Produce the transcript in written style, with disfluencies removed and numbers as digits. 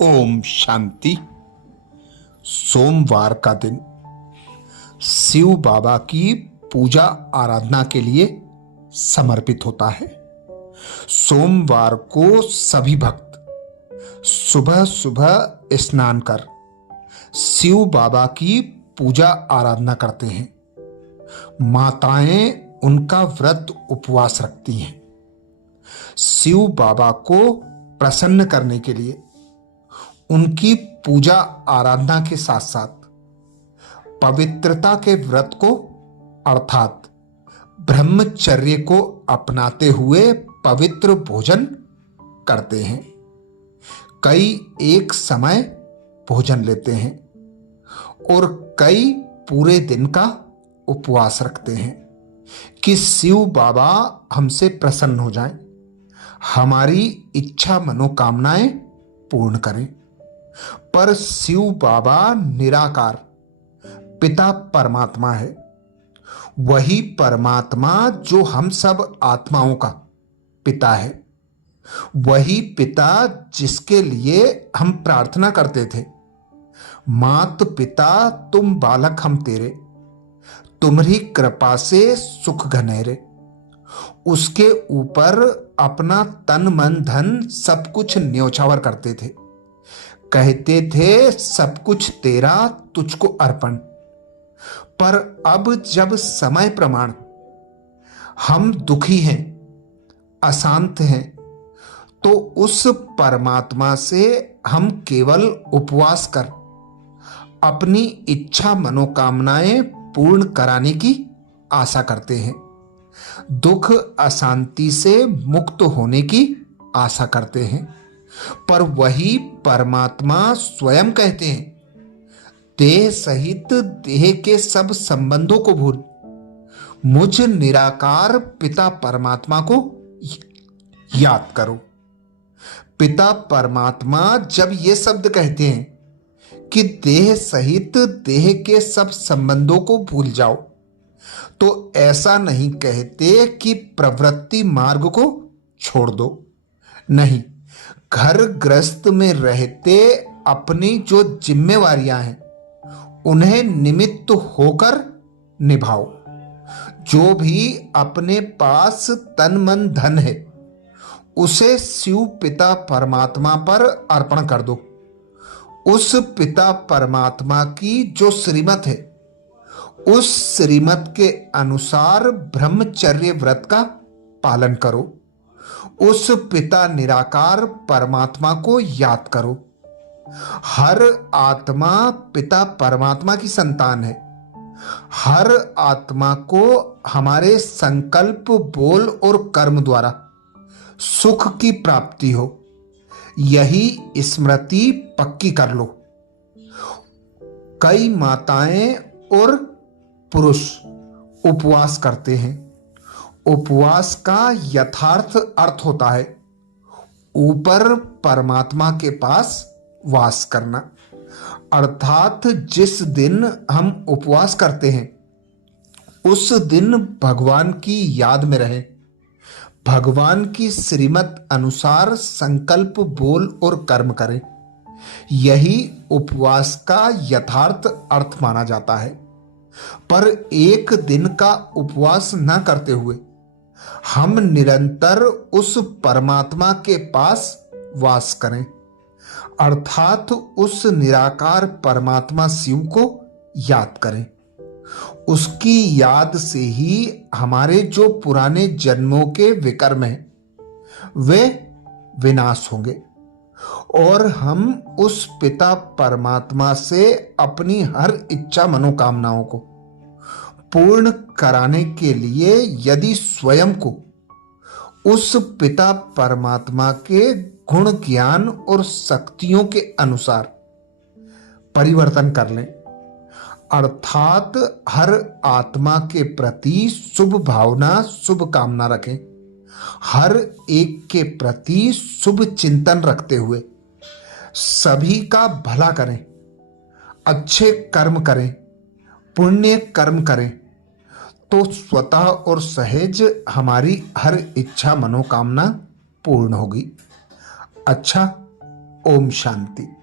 ओम शांति। सोमवार का दिन शिव बाबा की पूजा आराधना के लिए समर्पित होता है। सोमवार को सभी भक्त सुबह सुबह स्नान कर शिव बाबा की पूजा आराधना करते हैं। माताएं उनका व्रत उपवास रखती हैं। शिव बाबा को प्रसन्न करने के लिए उनकी पूजा आराधना के साथ साथ पवित्रता के व्रत को अर्थात ब्रह्मचर्य को अपनाते हुए पवित्र भोजन करते हैं। कई एक समय भोजन लेते हैं और कई पूरे दिन का उपवास रखते हैं कि शिव बाबा हमसे प्रसन्न हो जाएं, हमारी इच्छा मनोकामनाएं पूर्ण करें। पर शिव बाबा निराकार पिता परमात्मा है। वही परमात्मा जो हम सब आत्माओं का पिता है, वही पिता जिसके लिए हम प्रार्थना करते थे, मात पिता तुम बालक हम तेरे, तुम्हारी कृपा से सुख घनेरे। उसके ऊपर अपना तन मन धन सब कुछ न्योछावर करते थे। कहते थे सब कुछ तेरा तुझको अर्पण। पर अब जब समय प्रमाण हम दुखी हैं, अशांत हैं, तो उस परमात्मा से हम केवल उपवास कर अपनी इच्छा मनोकामनाएं पूर्ण कराने की आशा करते हैं। दुख अशांति से मुक्त होने की आशा करते हैं। पर वही परमात्मा स्वयं कहते हैं, देह सहित देह के सब संबंधों को भूल मुझ निराकार पिता परमात्मा को याद करो। पिता परमात्मा जब ये शब्द कहते हैं कि देह सहित देह के सब संबंधों को भूल जाओ, तो ऐसा नहीं कहते कि प्रवृत्ति मार्ग को छोड़ दो। नहीं, घर गृहस्थ में रहते अपनी जो जिम्मेवारियां हैं उन्हें निमित्त होकर निभाओ। जो भी अपने पास तन मन धन है उसे शिव पिता परमात्मा पर अर्पण कर दो। उस पिता परमात्मा की जो श्रीमत है उस श्रीमत के अनुसार ब्रह्मचर्य व्रत का पालन करो। उस पिता निराकार परमात्मा को याद करो। हर आत्मा पिता परमात्मा की संतान है। हर आत्मा को हमारे संकल्प, बोल और कर्म द्वारा सुख की प्राप्ति हो, यही स्मृति पक्की कर लो। कई माताएं और पुरुष उपवास करते हैं। उपवास का यथार्थ अर्थ होता है ऊपर परमात्मा के पास वास करना। अर्थात जिस दिन हम उपवास करते हैं उस दिन भगवान की याद में रहें, भगवान की श्रीमत अनुसार संकल्प, बोल और कर्म करें। यही उपवास का यथार्थ अर्थ माना जाता है। पर एक दिन का उपवास न करते हुए हम निरंतर उस परमात्मा के पास वास करें, अर्थात उस निराकार परमात्मा शिव को याद करें। उसकी याद से ही हमारे जो पुराने जन्मों के विकर्म हैं वे विनाश होंगे और हम उस पिता परमात्मा से अपनी हर इच्छा मनोकामनाओं को पूर्ण कराने के लिए यदि स्वयं को उस पिता परमात्मा के गुण, ज्ञान और शक्तियों के अनुसार परिवर्तन कर लें, अर्थात हर आत्मा के प्रति शुभ भावना, शुभ कामना रखें, हर एक के प्रति शुभ चिंतन रखते हुए सभी का भला करें, अच्छे कर्म करें, पुण्य कर्म करें, तो स्वतः और सहज हमारी हर इच्छा मनोकामना पूर्ण होगी। अच्छा, ओम शांति।